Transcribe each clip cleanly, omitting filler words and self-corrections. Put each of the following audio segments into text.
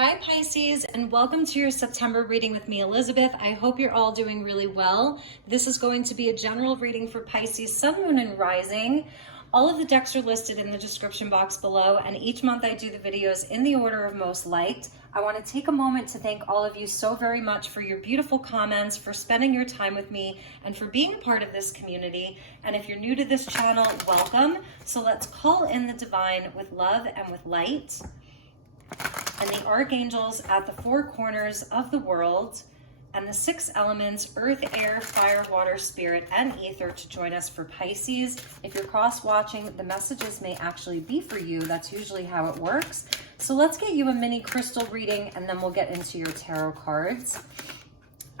Hi Pisces, and welcome to your September reading with me, Elizabeth. I hope you're all doing really well. This is going to be a general reading for Pisces, Sun, Moon, and Rising. All of the decks are listed in the description box below, and each month I do the videos in the order of most liked. I want to take a moment to thank all of you so very much for your beautiful comments, for spending your time with me, and for being a part of this community. And if you're new to this channel, welcome. So let's call in the divine with love and with light, and the archangels at the four corners of the world, and the six elements, earth, air, fire, water, spirit, and ether, to join us for Pisces. If you're cross-watching, the messages may actually be for you. That's usually how it works. So let's get you a mini crystal reading, and then we'll get into your tarot cards.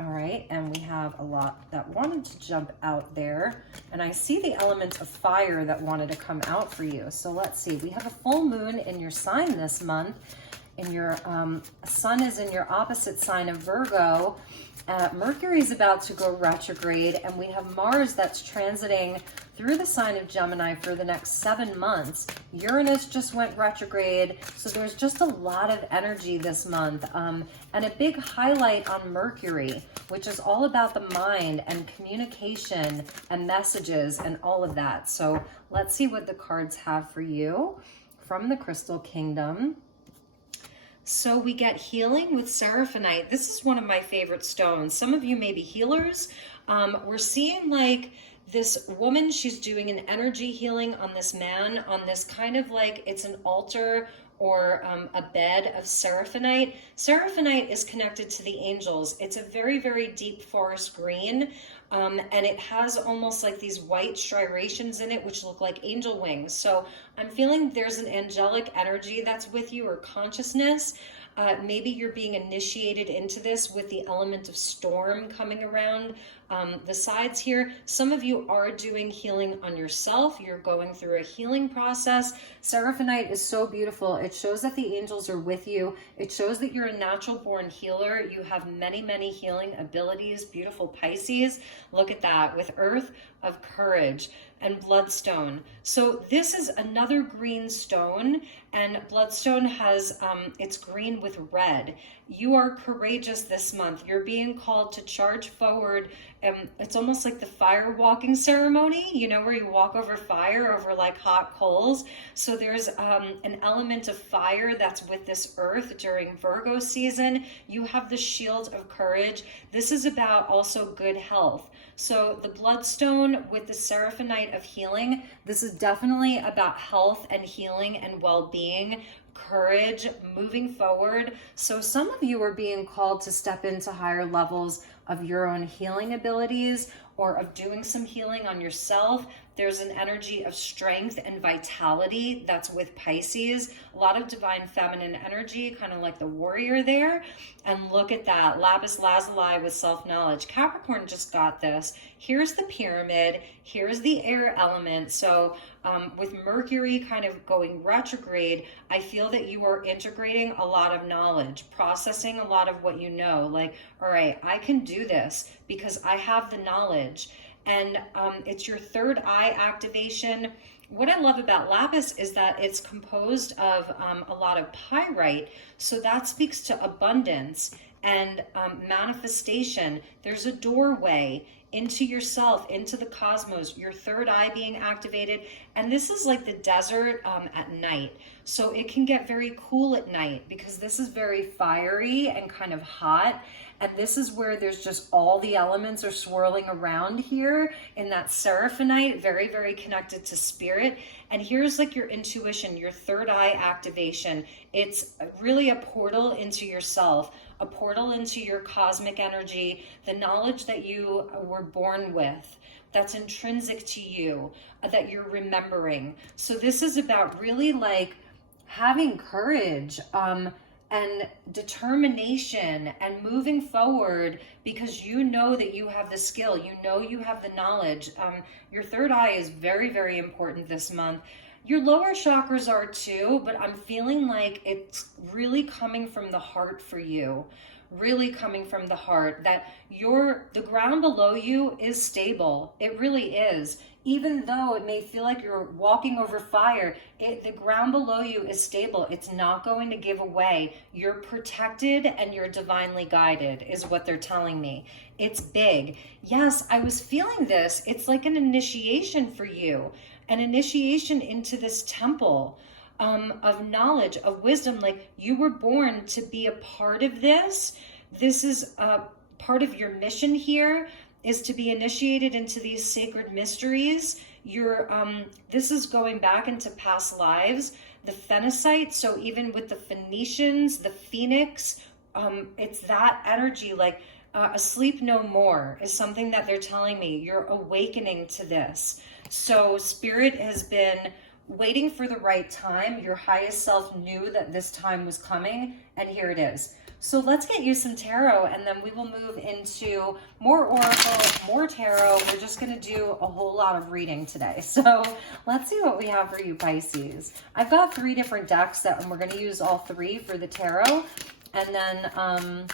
All right, and we have a lot that wanted to jump out there, and I see the element of fire that wanted to come out for you. So let's see, we have a full moon in your sign this month. In your sun is in your opposite sign of Virgo. Mercury is about to go retrograde, and we have Mars that's transiting through the sign of Gemini for the next 7 months. Uranus just went retrograde, so there's just a lot of energy this month, and a big highlight on Mercury, which is all about the mind and communication and messages and all of that. So let's see what the cards have for you from the Crystal Kingdom. So we get healing with Seraphinite. This is one of my favorite stones. Some of you may be healers. We're seeing like this woman, she's doing an energy healing on this man, on this kind of like, it's an altar or a bed of Seraphinite. Seraphinite is connected to the angels. It's a very, very deep forest green. And it has almost like these white striations in it, which look like angel wings. So I'm feeling there's an angelic energy that's with you, or consciousness. Maybe you're being initiated into this with the element of storm coming around the sides here. Some of you are doing healing on yourself. You're going through a healing process. Seraphinite is so beautiful. It shows that the angels are with you. It shows that you're a natural born healer. You have many, many healing abilities. Beautiful Pisces. Look at that, with Earth of Courage and Bloodstone. So this is another green stone, and Bloodstone has, it's green with red. You are courageous this month. You're being called to charge forward. It's almost like the fire walking ceremony, you know, where you walk over fire, over like hot coals. So there's an element of fire that's with this earth during Virgo season. You have the shield of courage. This is about also good health. So the Bloodstone with the Seraphinite of healing, this is definitely about health and healing and well-being, courage, moving forward. So some of you are being called to step into higher levels of your own healing abilities, or of doing some healing on yourself. There's an energy of strength and vitality that's with Pisces. A lot of divine feminine energy, kind of like the warrior there. And look at that, lapis lazuli with self-knowledge. Capricorn just got this. Here's the pyramid. Here's the air element. So with Mercury kind of going retrograde, I feel that you are integrating a lot of knowledge, processing a lot of what you know. Like, all right, I can do this because I have the knowledge. And it's your third eye activation. What I love about lapis is that it's composed of a lot of pyrite. So that speaks to abundance and manifestation. There's a doorway into yourself, into the cosmos, your third eye being activated. And this is like the desert at night. So it can get very cool at night because this is very fiery and kind of hot. And this is where there's just all the elements are swirling around here in that Seraphinite, very, very connected to spirit. And here's like your intuition, your third eye activation. It's really a portal into yourself, a portal into your cosmic energy, the knowledge that you were born with, that's intrinsic to you, that you're remembering. So this is about really like having courage, and determination and moving forward because you know that you have the skill, you know you have the knowledge. Your third eye is very, very important this month. Your lower chakras are too, but I'm feeling like it's really coming from the heart for you, really coming from the heart, that the ground below you is stable. It really is. Even though it may feel like you're walking over fire, the ground below you is stable. It's not going to give away. You're protected and you're divinely guided, is what they're telling me. It's big. Yes, I was feeling this. It's like an initiation for you, an initiation into this temple of knowledge, of wisdom. Like, you were born to be a part of this. This is a part of your mission here, is to be initiated into these sacred mysteries. This is going back into past lives, the Phoenicites. So even with the Phoenicians, the Phoenix, it's that energy, like asleep no more is something that they're telling me. You're awakening to this. So Spirit has been waiting for the right time. Your highest self knew that this time was coming, and here it is. So let's get you some tarot, and then we will move into more oracle, more tarot. We're just going to do a whole lot of reading today. So let's see what we have for you, Pisces. I've got 3 different decks and we're going to use all 3 for the tarot. And then, all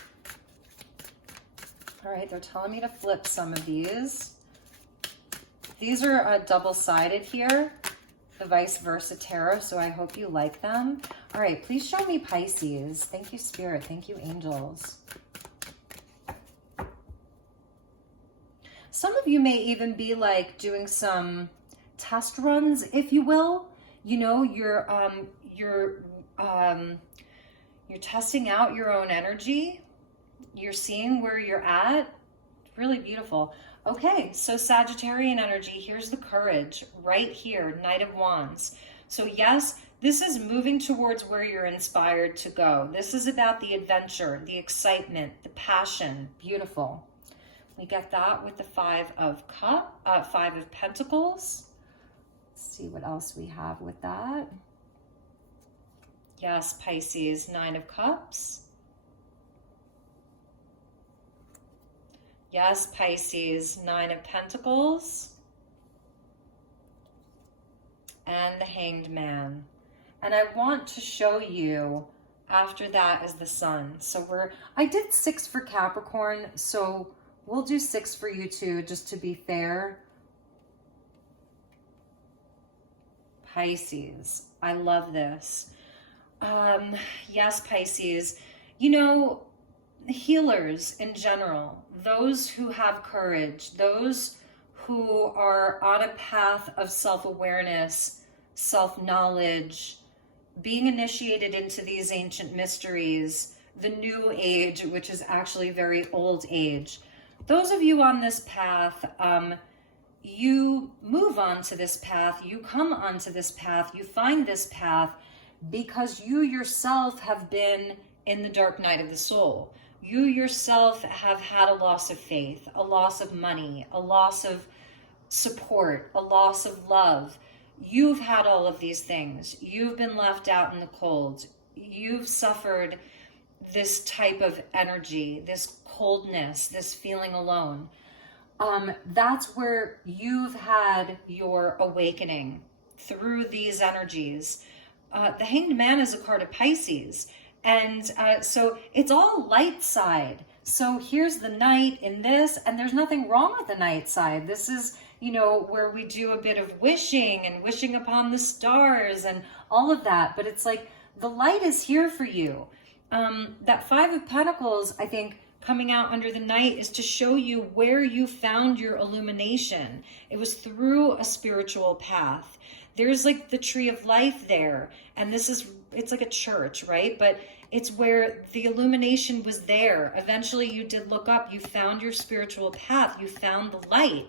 right, they're telling me to flip some of these. These are double-sided here, the vice versa tarot, so I hope you like them. All right, please show me Pisces. Thank you, Spirit. Thank you, angels. Some of you may even be like doing some test runs, if you will. You know, you're testing out your own energy. You're seeing where you're at. Really beautiful. Okay, so Sagittarian energy, here's the courage right here, Knight of Wands. So yes, this is moving towards where you're inspired to go. This is about the adventure, the excitement, the passion. Beautiful. We get that with the Five of Pentacles. Let's see what else we have with that. Yes, Pisces, 9 of Cups. Yes, Pisces, 9 of Pentacles. And the Hanged Man. And I want to show you, after that is the Sun. So I did 6 for Capricorn, so we'll do 6 for you too, just to be fair. Pisces, I love this. Yes, Pisces, you know, healers in general, those who have courage, those who are on a path of self-awareness, self-knowledge, being initiated into these ancient mysteries, the new age, which is actually very old age. Those of you on this path, you move onto this path, you come onto this path, you find this path because you yourself have been in the dark night of the soul. You yourself have had a loss of faith, a loss of money, a loss of support, a loss of love. You've had all of these things. You've been left out in the cold. You've suffered this type of energy, this coldness, this feeling alone. That's where you've had your awakening through these energies. The Hanged Man is a card of Pisces. And so it's all light side. So here's the night in this, and there's nothing wrong with the night side. This is, you know, where we do a bit of wishing and wishing upon the stars and all of that. But it's like the light is here for you. That Five of Pentacles, I think, coming out under the night is to show you where you found your illumination. It was through a spiritual path. There's like the tree of life there. And it's like a church, right? But it's where the illumination was there. Eventually you did look up, you found your spiritual path, you found the light,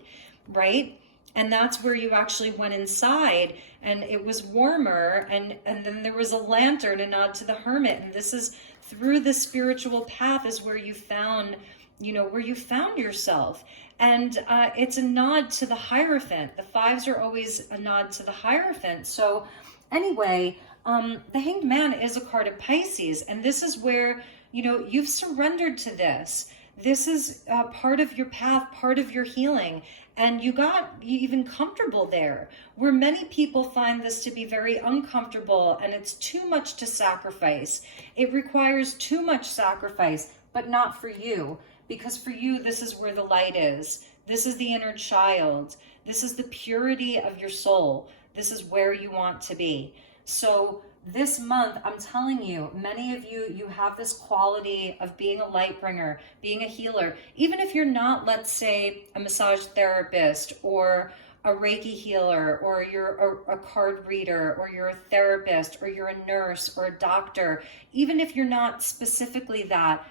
right? And that's where you actually went inside, and it was warmer, and then there was a lantern, a nod to the hermit. And this is through the spiritual path is where you found, you know, where you found yourself. And it's a nod to the Hierophant. The fives are always a nod to the Hierophant. So anyway, the Hanged Man is a card of Pisces, and this is where, you know, you've surrendered to this. This is part of your path, part of your healing, and you got even comfortable there, where many people find this to be very uncomfortable, and it's too much to sacrifice. It requires too much sacrifice. but not for you. Because for you, this is where the light is. This is the inner child. This is the purity of your soul. This is where you want to be. So this month, I'm telling you, many of you, you have this quality of being a light bringer, being a healer. Even if you're not, let's say, a massage therapist or a Reiki healer, or you're a card reader, or you're a therapist, or you're a nurse or a doctor, even if you're not specifically that,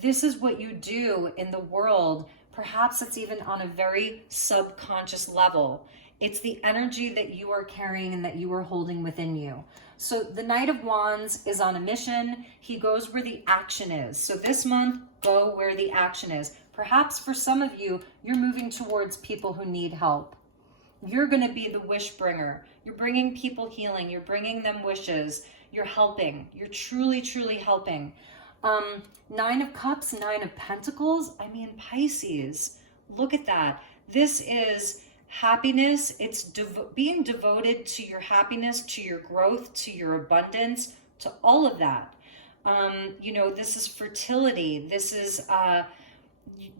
this is what you do in the world. Perhaps it's even on a very subconscious level. It's the energy that you are carrying and that you are holding within you. So the Knight of Wands is on a mission. He goes where the action is. So this month, go where the action is. Perhaps for some of you, you're moving towards people who need help. You're going to be the wish bringer. You're bringing people healing. You're bringing them wishes. You're helping. You're truly, truly helping. Nine of Cups, Nine of Pentacles. I mean, Pisces, look at that. This is happiness. It's being devoted to your happiness, to your growth, to your abundance, to all of that. You know, this is fertility. This is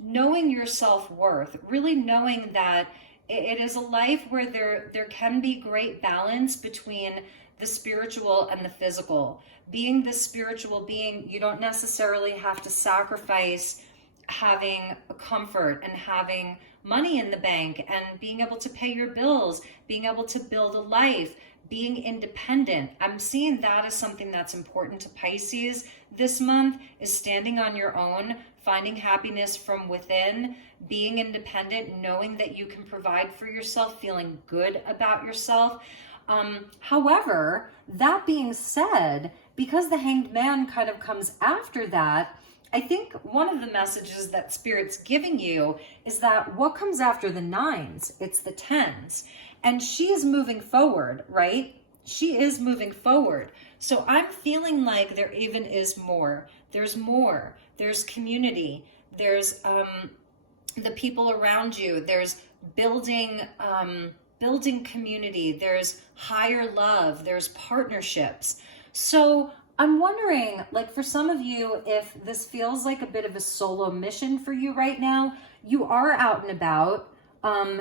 knowing your self-worth, really knowing that it is a life where there can be great balance between the spiritual and the physical. Being the spiritual being, you don't necessarily have to sacrifice having a comfort and having money in the bank and being able to pay your bills, being able to build a life, being independent. I'm seeing that as something that's important to Pisces this month, is standing on your own, finding happiness from within, being independent, knowing that you can provide for yourself, feeling good about yourself. However, that being said, because the Hanged Man kind of comes after that, I think one of the messages that Spirit's giving you is that what comes after the nines, it's the tens. And she is moving forward, right? She is moving forward. So I'm feeling like there even is more. There's more. There's community. There's the people around you. There's building community. There's higher love. There's partnerships. So I'm wondering, like, for some of you, if this feels like a bit of a solo mission for you right now. You are out and about.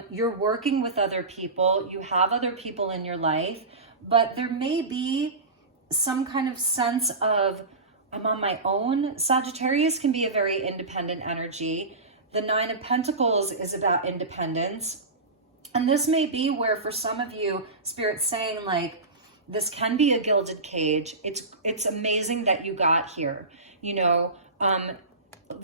You're working with other people. You have other people in your life, but there may be some kind of sense of, I'm on my own. Sagittarius can be a very independent energy. The Nine of Pentacles is about independence. And this may be where, for some of you, Spirit's saying, like, this can be a gilded cage. It's amazing that you got here. You know,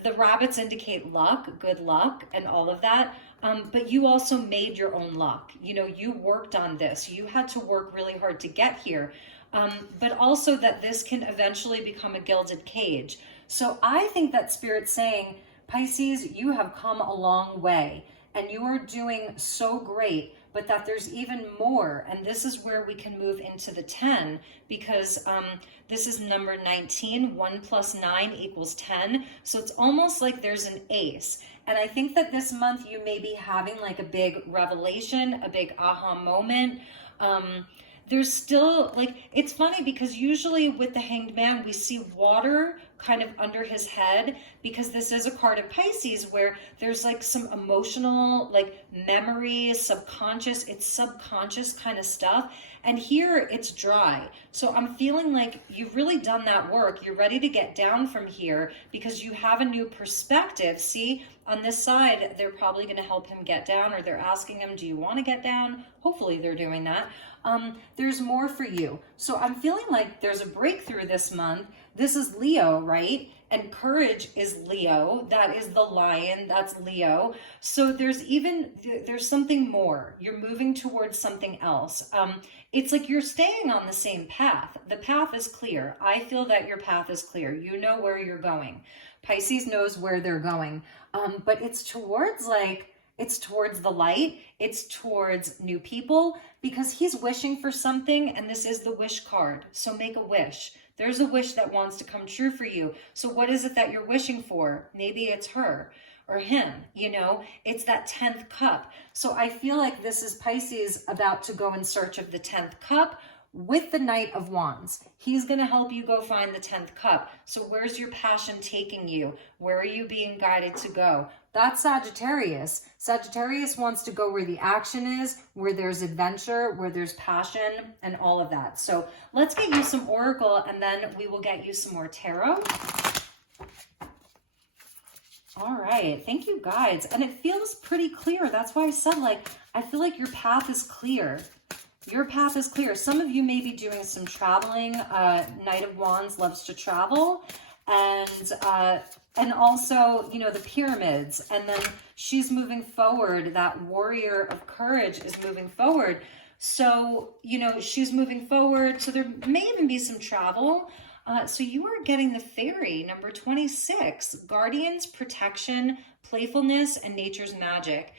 the rabbits indicate luck, good luck, and all of that. But you also made your own luck. You know, you worked on this. You had to work really hard to get here. But also that this can eventually become a gilded cage. So I think that Spirit's saying, Pisces, you have come a long way and you are doing so great, but that there's even more. And this is where we can move into the 10, because this is number 19. 1 plus 9 equals 10. So it's almost like there's an ace. And I think that this month you may be having like a big revelation, a big aha moment. There's still, like, it's funny because usually with the Hanged Man, we see water kind of under his head, because this is a card of Pisces where there's like some emotional, like, memory, subconscious, it's subconscious kind of stuff. And here it's dry. So I'm feeling like you've really done that work. You're ready to get down from here because you have a new perspective. See, on this side, they're probably going to help him get down, or they're asking him, do you want to get down? Hopefully they're doing that. There's more for you. So I'm feeling like there's a breakthrough this month. This is Leo, right? And courage is Leo. That is the lion. That's Leo. So there's something more. You're moving towards something else. It's like you're staying on the same path. The path is clear. I feel that your path is clear. You know where you're going. Pisces knows where they're going. But it's towards the light. It's towards new people, because he's wishing for something, and this is the wish card. So make a wish. There's a wish that wants to come true for you. So what is it that you're wishing for? Maybe it's her or him, you know, it's that 10th cup. So I feel like this is Pisces about to go in search of the 10th cup, with the Knight of Wands. He's going to help you go find the 10th cup. So where's your passion taking you? Where are you being guided to go? That's Sagittarius. Sagittarius wants to go where the action is, where there's adventure, where there's passion, and all of that. So let's get you some Oracle, and then we will get you some more Tarot. All right. Thank you, guides. And it feels pretty clear. That's why I said, like, I feel like your path is clear. Your path is clear. Some of you may be doing some traveling. Knight of Wands loves to travel. And also, you know, the pyramids. And then she's moving forward. That warrior of courage is moving forward. So, you know, she's moving forward. So there may even be some travel. So you are getting the fairy, number 26, guardians, protection, playfulness, and nature's magic.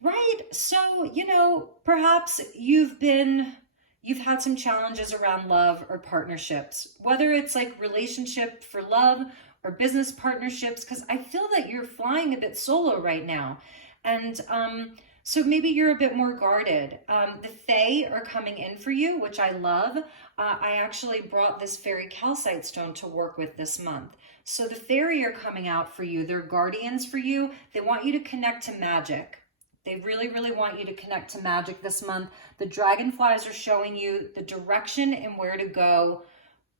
Right? So, you know, perhaps you've had some challenges around love or partnerships, whether it's like relationship for love or business partnerships, because I feel that you're flying a bit solo right now. And so maybe you're a bit more guarded. The Fae are coming in for you, which I love. I actually brought this fairy calcite stone to work with this month. So the fairy are coming out for you. They're guardians for you. They want you to connect to magic. They really, really want you to connect to magic this month. The dragonflies are showing you the direction and where to go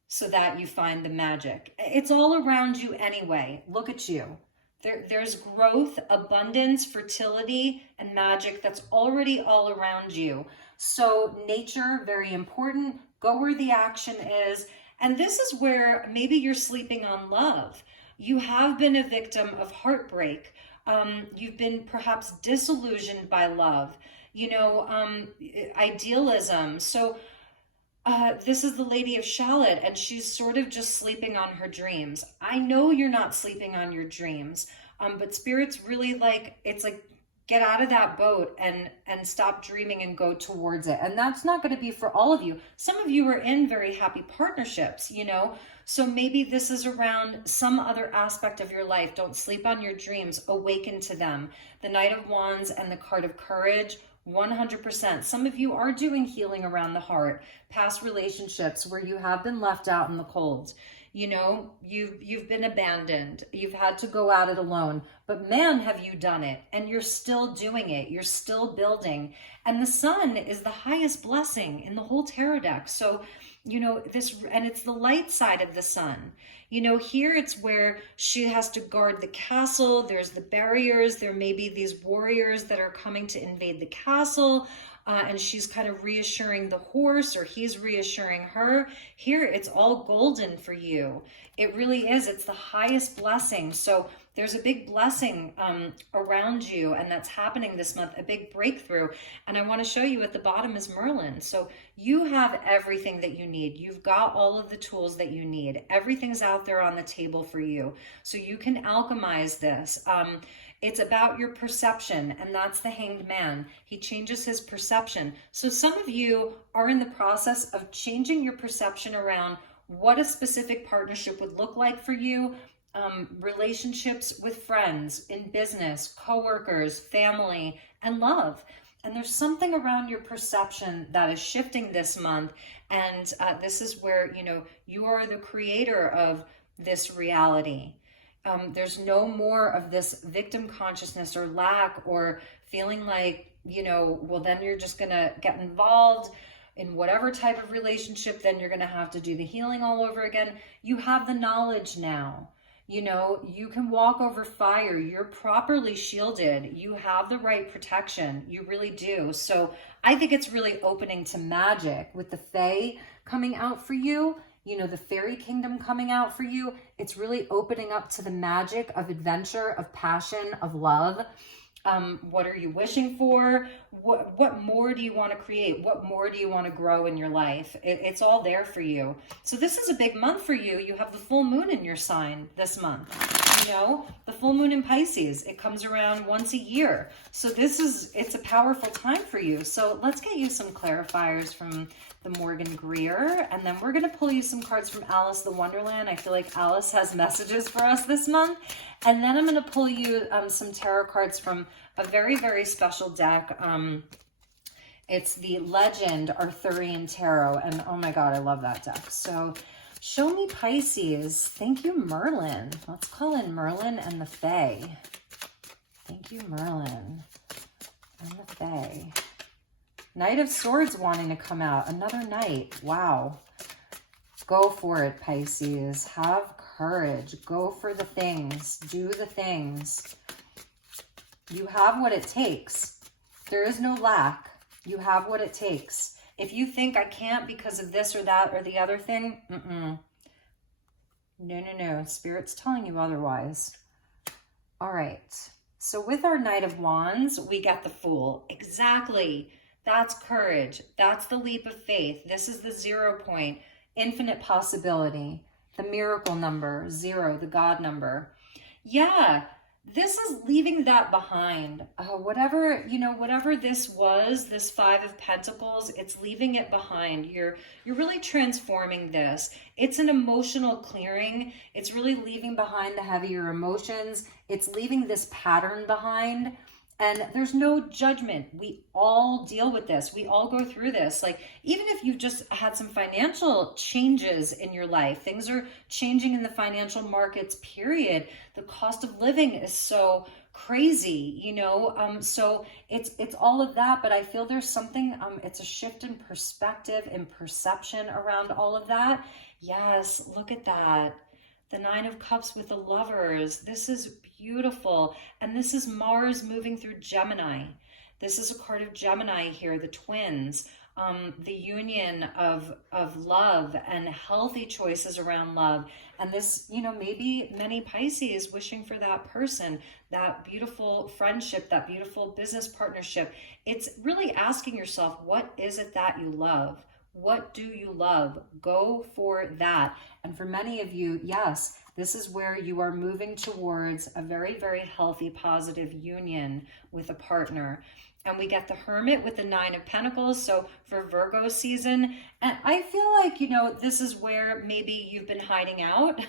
so that you find the magic. It's all around you anyway. Look at you. There's growth, abundance, fertility, and magic that's already all around you. So nature, very important. Go where the action is. And this is where maybe you're sleeping on love. You have been a victim of heartbreak. You've been perhaps disillusioned by love, you know, idealism. So this is the Lady of Shallot, and she's sort of just sleeping on her dreams. I know you're not sleeping on your dreams, but Spirit's really like, it's like, get out of that boat and stop dreaming and go towards it. And that's not going to be for all of you. Some of you are in very happy partnerships, you know, so maybe this is around some other aspect of your life. Don't sleep on your dreams. Awaken to them. The Knight of Wands and the card of courage, 100%. Some of you are doing healing around the heart, past relationships where you have been left out in the cold. You know, you've been abandoned. You've had to go at it alone. But man, have you done it. And you're still doing it. You're still building. And the sun is the highest blessing in the whole tarot deck. So, you know, and it's the light side of the sun. You know, here it's where she has to guard the castle. There's the barriers. There may be these warriors that are coming to invade the castle. And she's kind of reassuring the horse, or he's reassuring her. Here, it's all golden for you. It really is. It's the highest blessing. So there's a big blessing around you, and that's happening this month, a big breakthrough. And I want to show you at the bottom is Merlin. So you have everything that you need. You've got all of the tools that you need. Everything's out there on the table for you. So you can alchemize this. It's about your perception, and that's the Hanged Man. He changes his perception. So some of you are in the process of changing your perception around what a specific partnership would look like for you, relationships with friends, in business, coworkers, family, and love. And there's something around your perception that is shifting this month. And this is where, you know, you are the creator of this reality. There's no more of this victim consciousness or lack or feeling like, you know, well, then you're just going to get involved in whatever type of relationship, then you're going to have to do the healing all over again. You have the knowledge now. You know, you can walk over fire. You're properly shielded. You have the right protection. You really do. So I think it's really opening to magic with the Fae coming out for you. You know, the fairy kingdom coming out for you. It's really opening up to the magic of adventure, of passion, of love. What are you wishing for? What more do you want to create? What more do you want to grow in your life? It's all there for you. So this is a big month for you. You have the full moon in your sign this month. You know, the full moon in Pisces, it comes around once a year. So it's a powerful time for you. So let's get you some clarifiers from the Morgan Greer, and then we're going to pull you some cards from Alice the Wonderland. I feel like Alice has messages for us this month. And then I'm going to pull you some tarot cards from a very, very special deck. It's the Legend Arthurian Tarot. And oh my God, I love that deck. So show me Pisces. Thank you, Merlin. Let's call in Merlin and the Fae. Thank you, Merlin and the Fae. Knight of Swords wanting to come out. Another knight. Wow. Go for it, Pisces. Have courage. Go for the things. Do the things. You have what it takes. There is no lack. You have what it takes. If you think I can't because of this or that or the other thing, no. Spirit's telling you otherwise. All right. So with our Knight of Wands, we get the Fool. Exactly. That's courage. That's the leap of faith. This is the 0 point. Infinite possibility. The miracle number, 0, the God number. Yeah, this is leaving that behind. Whatever this was, this 5 of Pentacles, it's leaving it behind. You're really transforming this. It's an emotional clearing. It's really leaving behind the heavier emotions. It's leaving this pattern behind. And there's no judgment. We all deal with this. We all go through this. Like, even if you've just had some financial changes in your life, things are changing in the financial markets, period. The cost of living is so crazy, so it's all of that. But I feel there's something, it's a shift in perspective and perception around all of that. Yes, look at that. The 9 of Cups with the Lovers. This is beautiful. And this is Mars moving through Gemini. This is a card of Gemini here, the twins. The union of love and healthy choices around love. And this, maybe many Pisces wishing for that person, that beautiful friendship, that beautiful business partnership. It's really asking yourself, what is it that you love? What do you love? Go for that. And for many of you, yes, this is where you are moving towards a very, very healthy, positive union with a partner. And we get the Hermit with the 9 of Pentacles. So for Virgo season, and I feel like, this is where maybe you've been hiding out,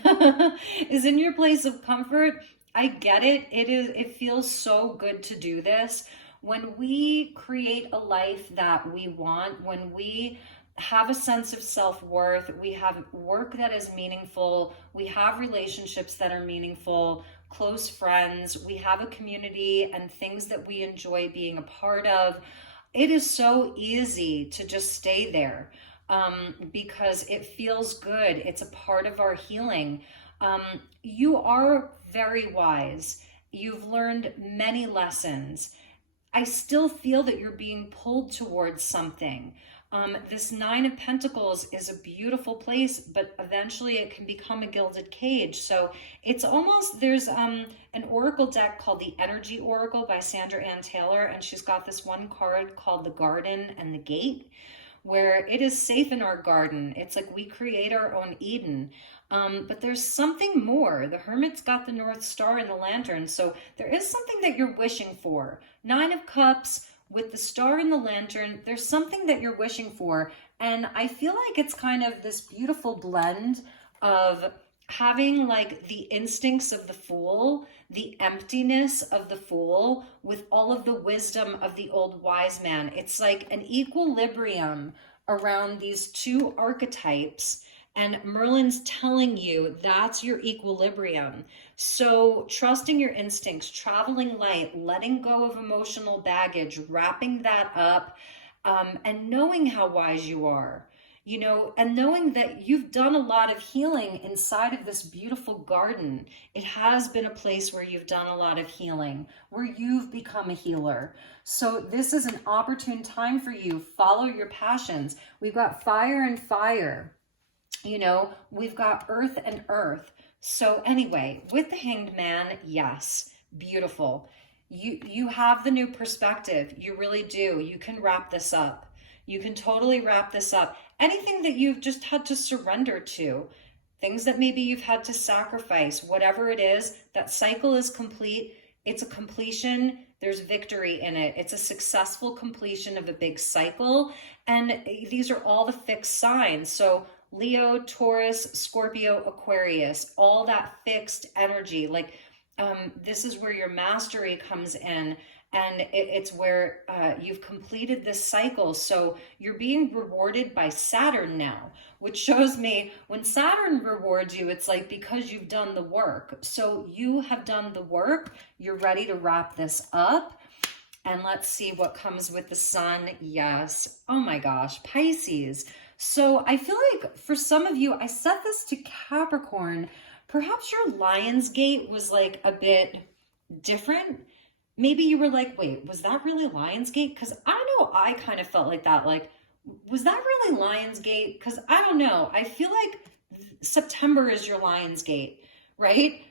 is in your place of comfort. I get it. It feels so good to do this. When we create a life that we want, when we have a sense of self-worth, we have work that is meaningful, we have relationships that are meaningful, close friends, we have a community and things that we enjoy being a part of, it is so easy to just stay there because it feels good. It's a part of our healing. You are very wise. You've learned many lessons. I still feel that you're being pulled towards something. This 9 of Pentacles is a beautiful place, but eventually it can become a gilded cage. So it's almost, there's an oracle deck called the Energy Oracle by Sandra Ann Taylor, and she's got this one card called the Garden and the Gate, where it is safe in our garden. It's like we create our own Eden. But there's something more. The Hermit's got the North Star and the Lantern, so there is something that you're wishing for. 9 of Cups, with the star and the lantern, there's something that you're wishing for. And I feel like it's kind of this beautiful blend of having like the instincts of the Fool, the emptiness of the Fool, with all of the wisdom of the old wise man. It's like an equilibrium around these two archetypes. And Merlin's telling you that's your equilibrium. So trusting your instincts, traveling light, letting go of emotional baggage, wrapping that up, and knowing how wise you are, and knowing that you've done a lot of healing inside of this beautiful garden. It has been a place where you've done a lot of healing, where you've become a healer. So this is an opportune time for you. Follow your passions. We've got fire and fire. We've got earth and earth. So anyway, with the Hanged Man, yes, beautiful. You have the new perspective. You really do. You can wrap this up. You can totally wrap this up. Anything that you've just had to surrender to, things that maybe you've had to sacrifice, whatever it is, that cycle is complete. It's a completion. There's victory in it. It's a successful completion of a big cycle. And these are all the fixed signs. So Leo, Taurus, Scorpio, Aquarius, all that fixed energy. Like this is where your mastery comes in. And it's where you've completed this cycle. So you're being rewarded by Saturn now, which shows me when Saturn rewards you, it's like because you've done the work. So you have done the work. You're ready to wrap this up. And let's see what comes with the sun. Yes. Oh my gosh, Pisces. So I feel like for some of you, I set this to Capricorn. Perhaps your Lionsgate was like a bit different. Maybe you were like, wait, was that really Lionsgate? Because I know I kind of felt like that. Like, was that really Lionsgate? Because I don't know. I feel like September is your Lionsgate, right?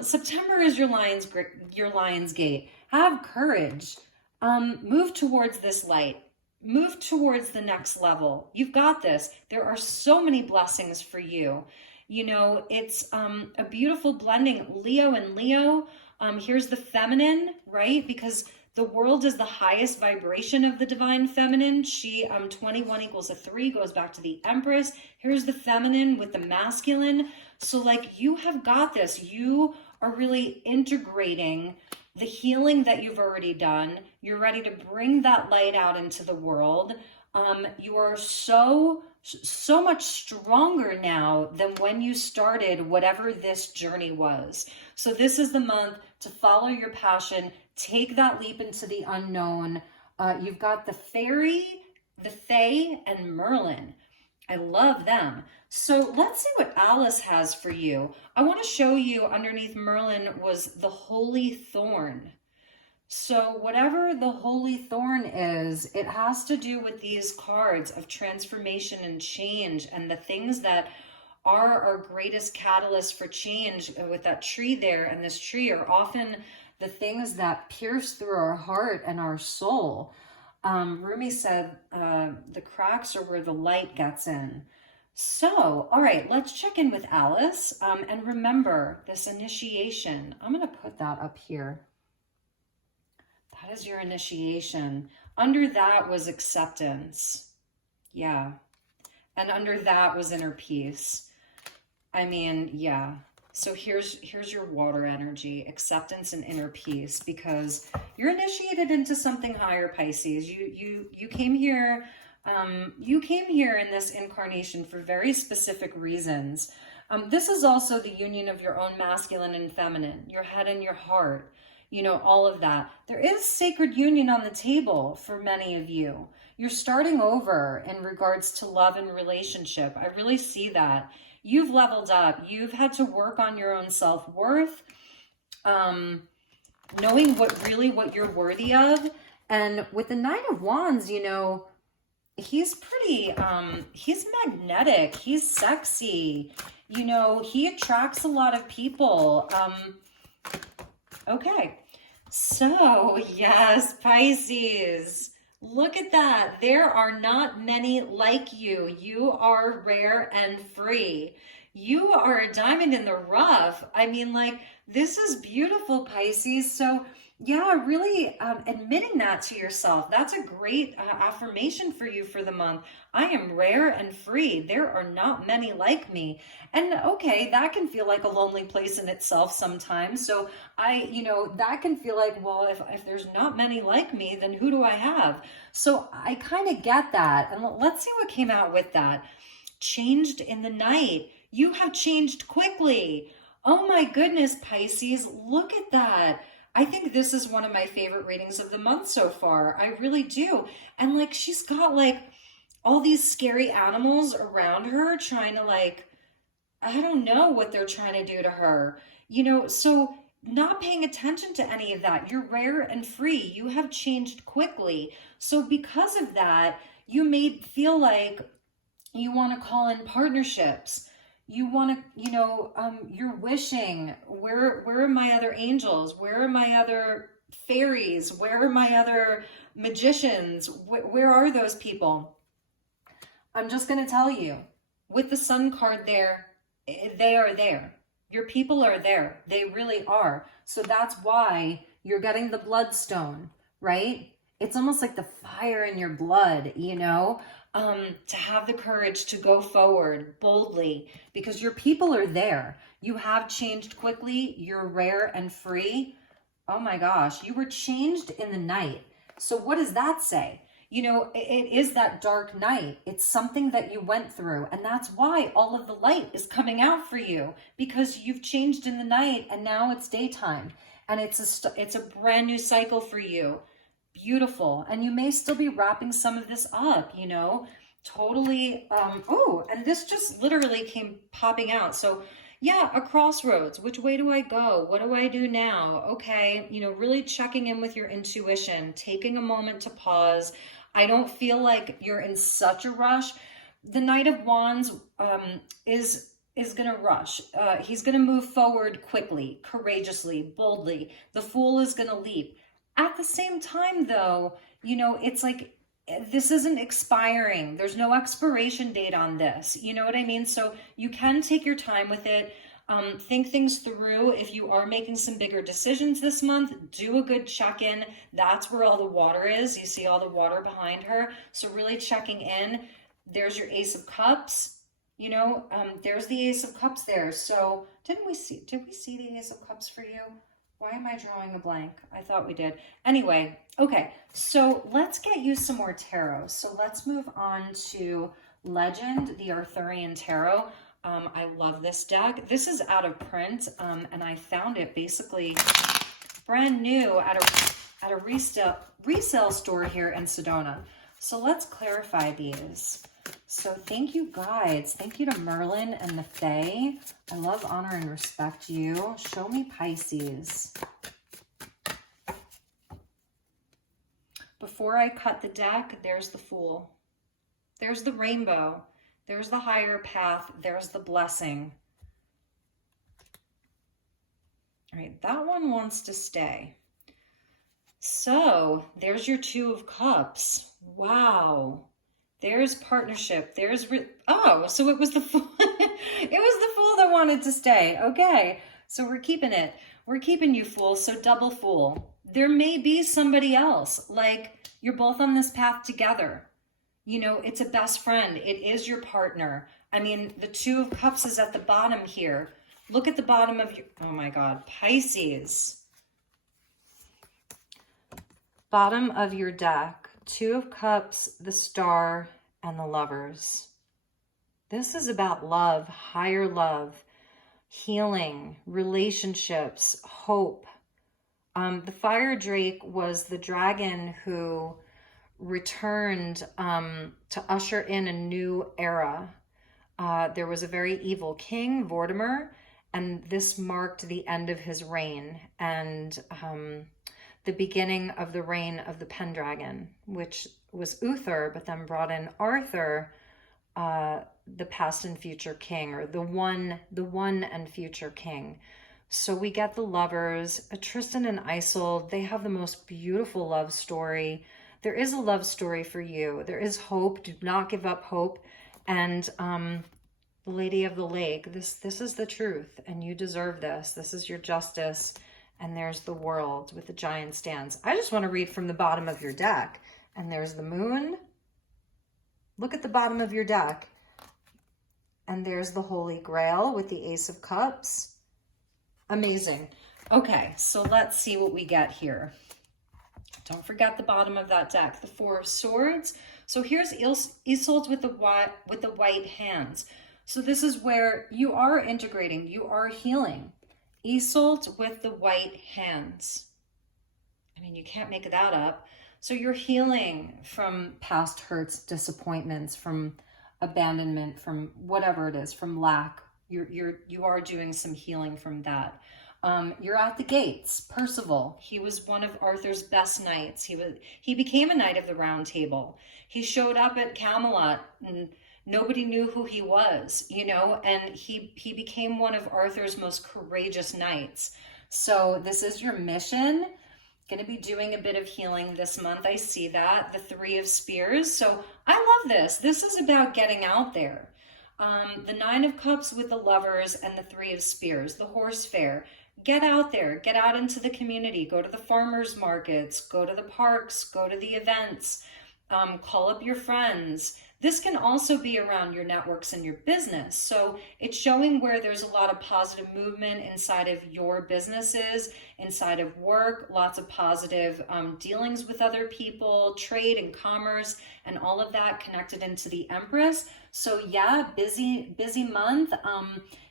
September is your Lionsgate. Have courage. Move towards this light. Move towards the next level. You've got this. There are so many blessings for you. You know, it's a beautiful blending. Leo and Leo. Here's the feminine, right? Because the world is the highest vibration of the divine feminine. She, 21 equals a 3, goes back to the Empress. Here's the feminine with the masculine. So like you have got this. You are really integrating the healing that you've already done. You're ready to bring that light out into the world. You are so much stronger now than when you started whatever this journey was. So this is the month to follow your passion, take that leap into the unknown. You've got the fairy, the fae, and Merlin. I love them. So let's see what Alice has for you. I want to show you underneath Merlin was the Holy Thorn. So whatever the Holy Thorn is, it has to do with these cards of transformation and change, and the things that are our greatest catalyst for change. With that tree there, and this tree are often the things that pierce through our heart and our soul. Rumi said the cracks are where the light gets in. So, all right, let's check in with Alice. And remember this initiation. I'm going to put that up here. That is your initiation. Under that was acceptance. Yeah. And under that was inner peace. I mean, yeah. So here's your water energy, acceptance and inner peace, because you're initiated into something higher, Pisces. You came here, in this incarnation for very specific reasons. This is also the union of your own masculine and feminine, your head and your heart, you know, all of that. There is sacred union on the table for many of you. You're starting over in regards to love and relationship. I really see that. You've leveled up. You've had to work on your own self-worth, knowing what you're worthy of. And with the Knight of Wands, you know, he's pretty, he's magnetic. He's sexy. You know, he attracts a lot of people. Okay. So, yes, Pisces. Look at that. There are not many like you. You are rare and free. You are a diamond in the rough. I mean, like, this is beautiful, Pisces. So, yeah, really admitting that to yourself. That's a great affirmation for you for the month. I am rare and free. There are not many like me. And okay, that can feel like a lonely place in itself sometimes. So that can feel like, well, if there's not many like me, then who do I have? So I kind of get that. And let's see what came out with that. Changed in the night. You have changed quickly. Oh my goodness, Pisces, look at that. I think this is one of my favorite readings of the month so far. I really do. And like, she's got like all these scary animals around her trying to like, I don't know what they're trying to do to her, you know, so not paying attention to any of that. You're rare and free. You have changed quickly. So because of that, you may feel like you want to call in partnerships. You want to, you're wishing, where are my other angels? Where are my other fairies? Where are my other magicians? Where are those people? I'm just going to tell you, with the Sun card there, they are there. Your people are there. They really are. So that's why you're getting the bloodstone, right? It's almost like the fire in your blood, you know? To have the courage to go forward boldly, because your people are there. You have changed quickly. You're rare and free. Oh my gosh, you were changed in the night. So what does that say? You know, it is that dark night. It's something that you went through. And that's why all of the light is coming out for you, because you've changed in the night and now it's daytime. And it's a brand new cycle for you. Beautiful. And you may still be wrapping some of this up, you know, totally. Oh, and this just literally came popping out. So yeah, a crossroads. Which way do I go? What do I do now? Okay, you know, really checking in with your intuition, taking a moment to pause. I don't feel like you're in such a rush. The Knight of Wands is going to rush. He's going to move forward quickly, courageously, boldly. The Fool is going to leap. At the same time, though, you know, it's like, this isn't expiring. There's no expiration date on this. You know what I mean? So you can take your time with it. Think things through. If you are making some bigger decisions this month, do a good check-in. That's where all the water is. You see all the water behind her. So really checking in. There's your Ace of Cups. You know, there's the Ace of Cups there. So did we see the Ace of Cups for you? Why am I drawing a blank? I thought we did. Anyway, okay, so let's get you some more tarot. So let's move on to Legend, the Arthurian Tarot. I love this deck. This is out of print, and I found it basically brand new at a resale store here in Sedona. So let's clarify these. So thank you, guides. Thank you to Merlin and the Fae. I love, honor, and respect you. Show me Pisces. Before I cut the deck, there's the Fool. There's the Rainbow. There's the higher path. There's the blessing. All right, that one wants to stay. So there's your Two of Cups. Wow. There's partnership. There's, oh, so it was the Fool. It was the Fool that wanted to stay. Okay, so we're keeping it. We're keeping you, Fool. So double Fool. There may be somebody else. Like, you're both on this path together. You know, it's a best friend. It is your partner. I mean, the Two of Cups is at the bottom here. Look at the bottom of your, oh my God, Pisces. Bottom of your deck. Two of Cups, the Star, and the Lovers. This is about love, higher love, healing, relationships, hope. The Fire Drake was the dragon who returned to usher in a new era. There was a very evil king, Vortimer, and this marked the end of his reign and the beginning of the reign of the Pendragon, which was Uther, but then brought in Arthur, the past and future king, or the one and future king. So we get the Lovers, Tristan and Isolde. They have the most beautiful love story. There is a love story for you. There is hope. Do not give up hope. And the Lady of the Lake, this is the truth, and you deserve this. This is your justice. And there's the World with the giant stands. I just want to read from the bottom of your deck. And there's the Moon. Look at the bottom of your deck. And there's the Holy Grail with the Ace of Cups. Amazing. Okay, so let's see what we get here. Don't forget the bottom of that deck, the Four of Swords. So here's Isolde with the white hands. So this is where you are integrating, you are healing. Isolde with the white hands. I mean, you can't make that up. So you're healing from past hurts, disappointments, from abandonment, from whatever it is, from lack. You are doing some healing from that. You're at the gates. Percival, he was one of Arthur's best knights. He became a knight of the Round Table. He showed up at Camelot and nobody knew who he was, you know, and he became one of Arthur's most courageous knights. So this is your mission. Going to be doing a bit of healing this month. I see that. The Three of Spears. So I love this. This is about getting out there. The Nine of Cups with the Lovers and the Three of Spears, the Horse Fair. Get out there, get out into the community, go to the farmers markets, go to the parks, go to the events, call up your friends. This can also be around your networks and your business. So it's showing where there's a lot of positive movement inside of your businesses, inside of work, lots of positive dealings with other people, trade and commerce, and all of that connected into the Empress. So yeah, busy month.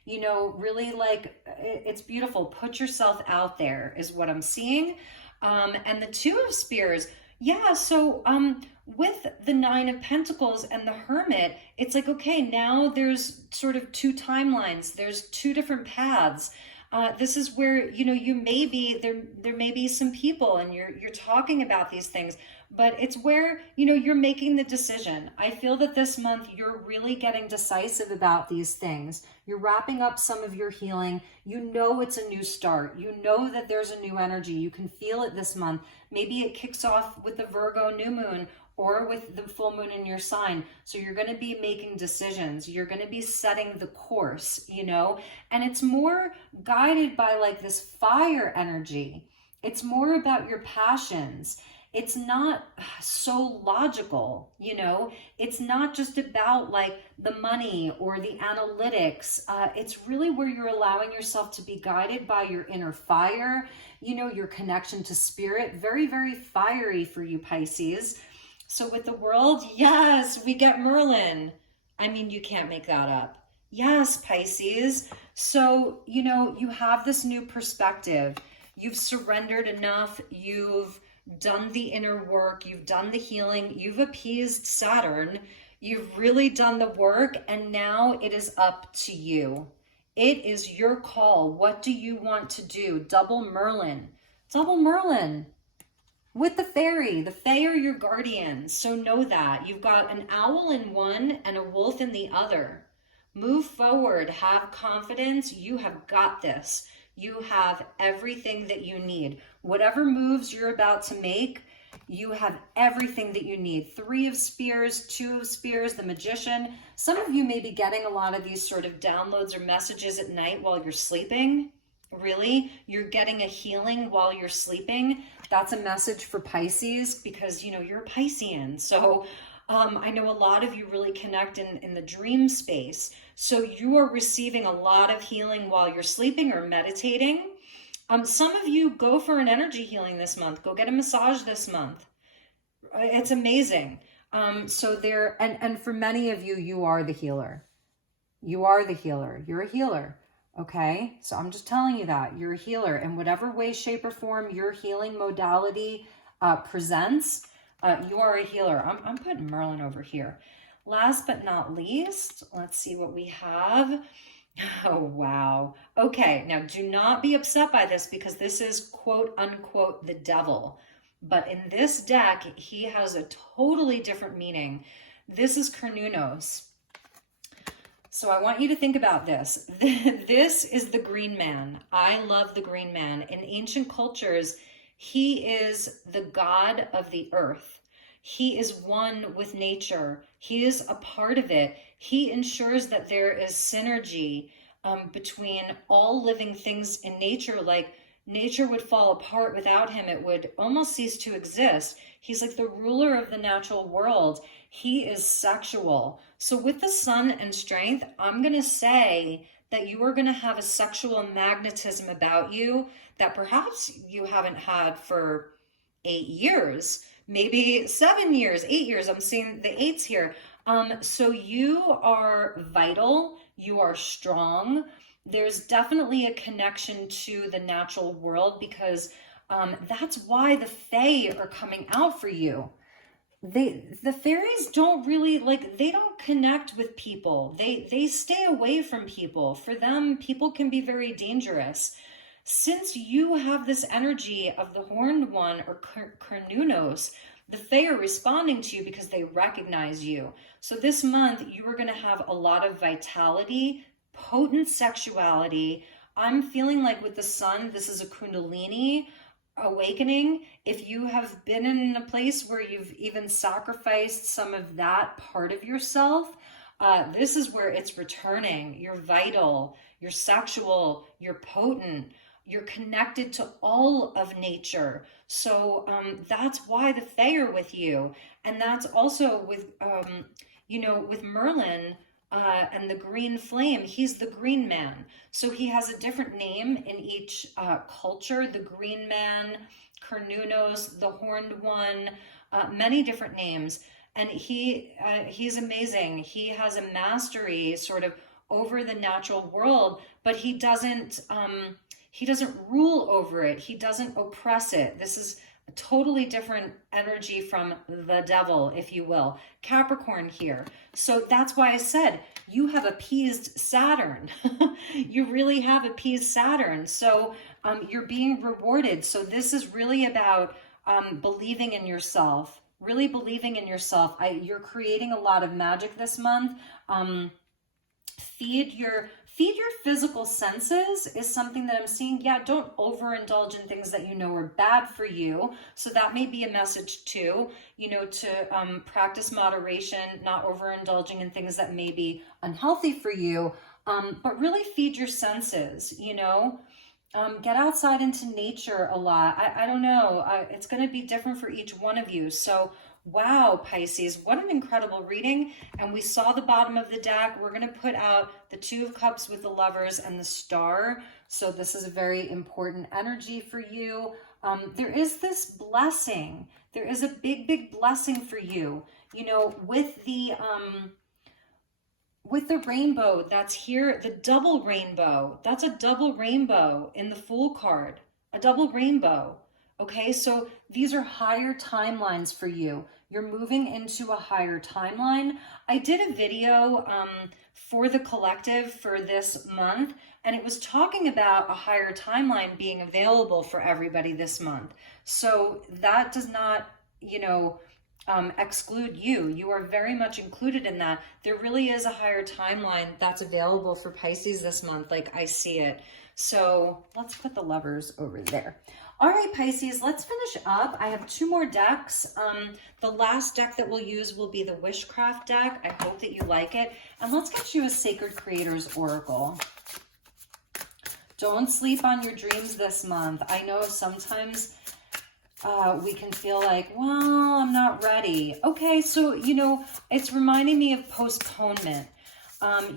You know, really like, it's beautiful. Put yourself out there is what I'm seeing. And the Two of Spears, yeah, so with the Nine of Pentacles and the Hermit, it's like, okay, now there's sort of two timelines. There's two different paths. This is where, you know, you may be, there may be some people and you're talking about these things, but it's where, you know, you're making the decision. I feel that this month you're really getting decisive about these things. You're wrapping up some of your healing. You know it's a new start. You know that there's a new energy. You can feel it this month. Maybe it kicks off with the Virgo new moon or with the full moon in your sign. So you're going to be making decisions. You're going to be setting the course, you know, and it's more guided by like this fire energy. It's more about your passions. It's not so logical, you know, it's not just about like the money or the analytics. It's really where you're allowing yourself to be guided by your inner fire, you know, your connection to spirit. Very, very fiery for you, Pisces. So with the World, yes, we get Merlin. I mean, you can't make that up. Yes, Pisces. So, you know, you have this new perspective. You've surrendered enough. You've done the inner work. You've done the healing. You've appeased Saturn. You've really done the work. And now it is up to you. It is your call. What do you want to do? Double Merlin. Double Merlin. With the fairy, the fae are your guardians, so know that. You've got an owl in one and a wolf in the other. Move forward, have confidence, you have got this. You have everything that you need. Whatever moves you're about to make, you have everything that you need. Three of Spears, Two of Spears, the Magician. Some of you may be getting a lot of these sort of downloads or messages at night while you're sleeping. Really, you're getting a healing while you're sleeping. That's a message for Pisces because, you know, you're a Piscean. So I know a lot of you really connect in the dream space. So you are receiving a lot of healing while you're sleeping or meditating. Some of you go for an energy healing this month. Go get a massage this month. It's amazing. So there, and for many of you, you are the healer. You are the healer. You're a healer. Okay, so I'm just telling you that you're a healer in whatever way, shape, or form your healing modality presents. You are a healer. I'm putting Merlin over here. Last but not least, let's see what we have. Oh, wow. Okay, now do not be upset by this because this is quote unquote the devil. But in this deck, he has a totally different meaning. This is Cernunnos. So I want you to think about this. This is the Green Man. I love the Green Man. In ancient cultures, he is the god of the earth. He is one with nature. He is a part of it. He ensures that there is synergy between all living things in nature. Like nature would fall apart without him. It would almost cease to exist. He's like the ruler of the natural world. He is sexual. So with the sun and strength, I'm going to say that you are going to have a sexual magnetism about you that perhaps you haven't had for 8 years, maybe 7 years, 8 years. I'm seeing the eights here. So you are vital. You are strong. There's definitely a connection to the natural world because that's why the fae are coming out for you. The fairies don't really they don't connect with people. They stay away from people. For them, people can be very dangerous. Since you have this energy of the Horned One or Cernunnos, the fae are responding to you because they recognize you. So this month, you are going to have a lot of vitality, potent sexuality. I'm feeling like with the sun, this is a Kundalini awakening. If you have been in a place where you've even sacrificed some of that part of yourself, this is where it's returning. You're vital, you're sexual, you're potent, you're connected to all of nature. So that's why the fae are with you. And that's also with, you know, with Merlin and the green flame, he's the green man. So he has a different name in each culture. The green man, Cernunnos, the horned one, many different names. And he's amazing. He has a mastery sort of over the natural world, but he doesn't rule over it. He doesn't oppress it. This is a totally different energy from the devil, if you will. Capricorn here. So that's why I said you have appeased Saturn. You really have appeased Saturn. So you're being rewarded. So this is really about believing in yourself, really believing in yourself. You're creating a lot of magic this month. Feed your physical senses is something that I'm seeing. Yeah, don't overindulge in things that you know are bad for you. So that may be a message too, you know, to practice moderation, not overindulging in things that may be unhealthy for you, but really feed your senses, you know. Get outside into nature a lot. I don't know. It's going to be different for each one of you. So wow, Pisces, what an incredible reading. And we saw the bottom of the deck. We're going to put out the Two of Cups with the Lovers and the Star. So this is a very important energy for you. There is this blessing. There is a big, big blessing for you, you know, with the rainbow that's here, the double rainbow. That's a double rainbow in the Fool card, a double rainbow. Okay, so these are higher timelines for you. You're moving into a higher timeline. I did a video for the collective for this month, and it was talking about a higher timeline being available for everybody this month. So that does not, you know, exclude you. You are very much included in that. There really is a higher timeline that's available for Pisces this month. Like, I see it. So let's put the Lovers over there. All right, Pisces, let's finish up. I have two more decks. The last deck that we'll use will be the Wishcraft deck. I hope that you like it. And let's get you a Sacred Creators Oracle. Don't sleep on your dreams this month. I know sometimes we can feel like, well, I'm not ready. Okay, so, you know, it's reminding me of postponement.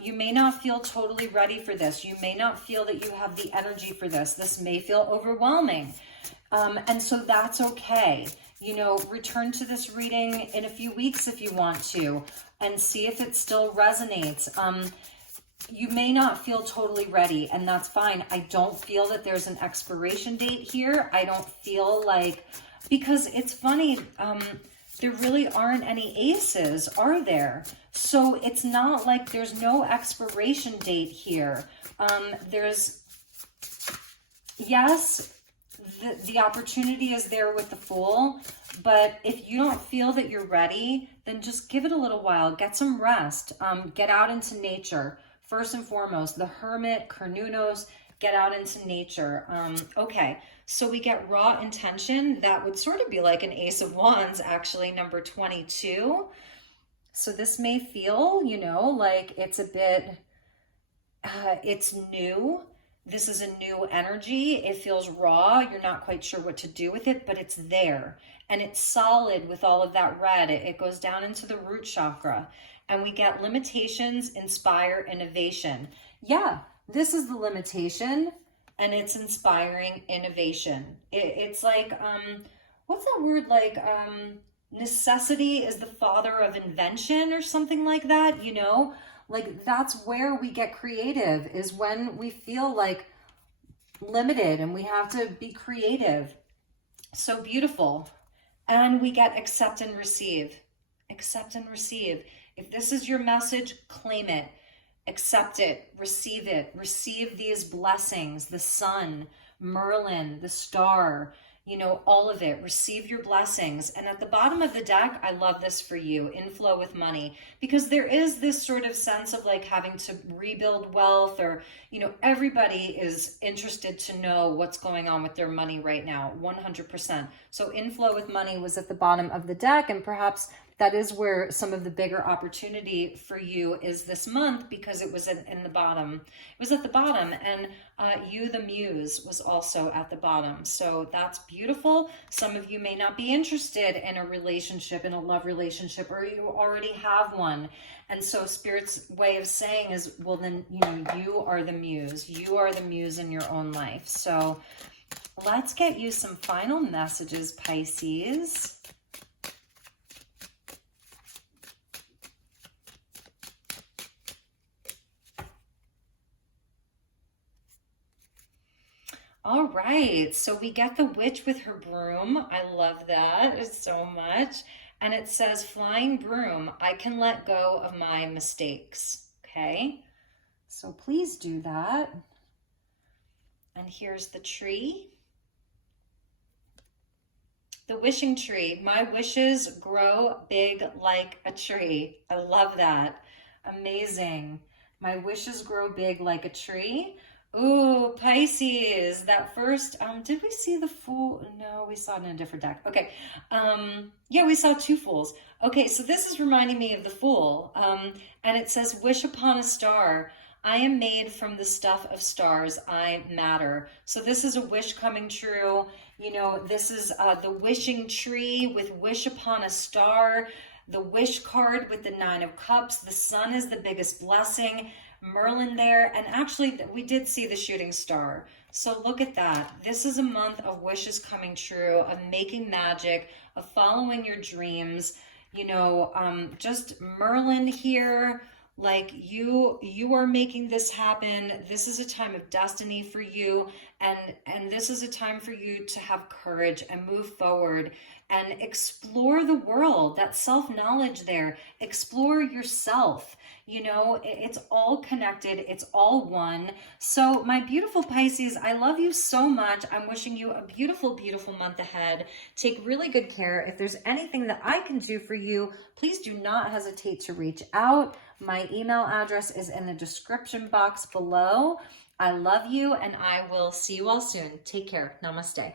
You may not feel totally ready for this. You may not feel that you have the energy for this. This may feel overwhelming. And so that's okay. You know, return to this reading in a few weeks if you want to, and see if it still resonates. You may not feel totally ready, and that's fine. I don't feel that there's an expiration date here. I don't feel like, because it's funny, there really aren't any aces, are there? So it's not like there's no expiration date here. There's, yes, the opportunity is there with the Fool, but if you don't feel that you're ready, then just give it a little while. Get some rest. Get out into nature. First and foremost, the Hermit, Cernunnos, get out into nature. Okay, so we get raw intention. That would sort of be like an Ace of Wands, actually, number 22. So this may feel, you know, like it's a bit, it's new. This is a new energy. It feels raw. You're not quite sure what to do with it, but it's there. And it's solid with all of that red. It goes down into the root chakra. And we get limitations, inspire, innovation. Yeah, this is the limitation, and it's inspiring innovation. It's like, what's that word? Like, necessity is the father of invention or something like that, you know? Like, that's where we get creative, is when we feel like limited and we have to be creative. So beautiful. And we get accept and receive. Accept and receive. If this is your message, claim it. Accept it. Receive these blessings, the sun, Merlin, the star, you know, all of it. Receive your blessings. And at the bottom of the deck, I love this for you, inflow with money, because there is this sort of sense of like having to rebuild wealth, or, you know, everybody is interested to know what's going on with their money right now, 100%. So inflow with money was at the bottom of the deck, and perhaps that is where some of the bigger opportunity for you is this month, because it was in the bottom. It was at the bottom, and you, the muse, was also at the bottom. So that's beautiful. Some of you may not be interested in a relationship, in a love relationship, or you already have one. And so Spirit's way of saying is, well, then, you know, you are the muse. You are the muse in your own life. So let's get you some final messages, Pisces. All right, so we get the witch with her broom. I love that so much. And it says, flying broom, I can let go of my mistakes. Okay, so please do that. And here's the tree. The wishing tree. My wishes grow big like a tree. I love that. Amazing. My wishes grow big like a tree. Ooh, Pisces, that first, did we see the Fool? No, we saw it in a different deck. Okay, yeah, we saw two Fools. Okay, so this is reminding me of the Fool, and it says, wish upon a star. I am made from the stuff of stars. I matter. So this is a wish coming true. You know, this is the wishing tree with wish upon a star, the wish card with the 9 of cups. The sun is the biggest blessing. Merlin there, and actually we did see the shooting star. So look at that. This is a month of wishes coming true, of making magic, of following your dreams. You know, just Merlin here, like you are making this happen. This is a time of destiny for you, and this is a time for you to have courage and move forward and explore the world. That self-knowledge there. Explore yourself. You know, it's all connected. It's all one. So my beautiful Pisces, I love you so much. I'm wishing you a beautiful, beautiful month ahead. Take really good care. If there's anything that I can do for you, please do not hesitate to reach out. My email address is in the description box below. I love you, and I will see you all soon. Take care. Namaste.